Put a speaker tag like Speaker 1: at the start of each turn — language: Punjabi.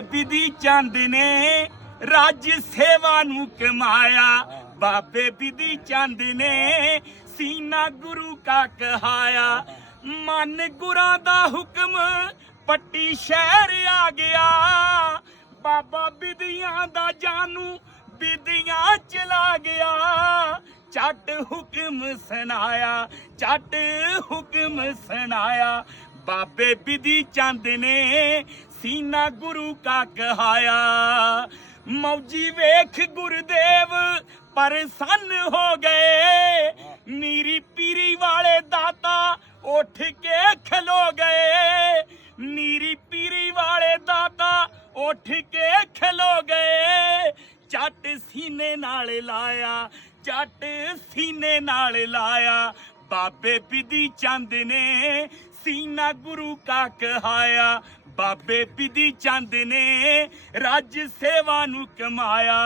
Speaker 1: ਬਿਧੀ ਚੰਦ ਨੇ ਰਾਜ ਸੇਵਾ ਨੂੰ ਕਮਾਇਆ। ਬਾਬੇ ਬਿਧੀ ਚੰਦ ਨੇ ਸੀਨਾ ਗੁਰੂ ਕਾ ਕਹਾਇਆ। ਮਨ ਗੁਰਾਂ ਦਾ ਹੁਕਮ ਪੱਟੀ ਸ਼ਹਿਰ ਆ ਗਿਆ। ਬਾਬਾ ਬਿਧੀਆਂ ਦਾ ਜਾਨੂ ਬਿਧੀਆਂ ਚਲਾ ਗਿਆ। ਚੱਟ ਹੁਕਮ ਸੁਣਾਇਆ ਚੱਟ ਹੁਕਮ ਸੁਣਾਇਆ। ਬਾਬੇ ਬਿਧੀ ਚੰਦ ਨੇ ਸੀਨਾ ਗੁਰੂ ਕਾ ਕਹਾਇਆ ਮੌਜੀ ਵੇਖ ਗੁਰਦੇਵ ਪਰਸੰਨ ਹੋ ਗਏ। ਨੀਰੀ ਪੀਰੀ ਵਾਲੇ ਦਾਤਾ ਉੱਠ ਕੇ ਖਲੋ ਗਏ। ਨੀਰੀ ਪੀਰੀ ਵਾਲੇ ਦਾਤਾ ਉੱਠ ਕੇ ਖਲੋ ਗਏ। ਚੱਟ ਸੀਨੇ ਨਾਲ ਲਾਇਆ ਚੱਟ ਸੀਨੇ ਨਾਲ ਲਾਇਆ। ਬਾਬੇ ਬਿਧੀ ਚੰਦ ਨੇ ਸੀਨਾ ਗੁਰੂ ਕਾ ਕਹਾਇਆ ਬਾਬੇ ਬਿਧੀ ਚੰਦ ਨੇ ਰਾਜ ਸੇਵਾ ਨੂੰ ਕਮਾਇਆ।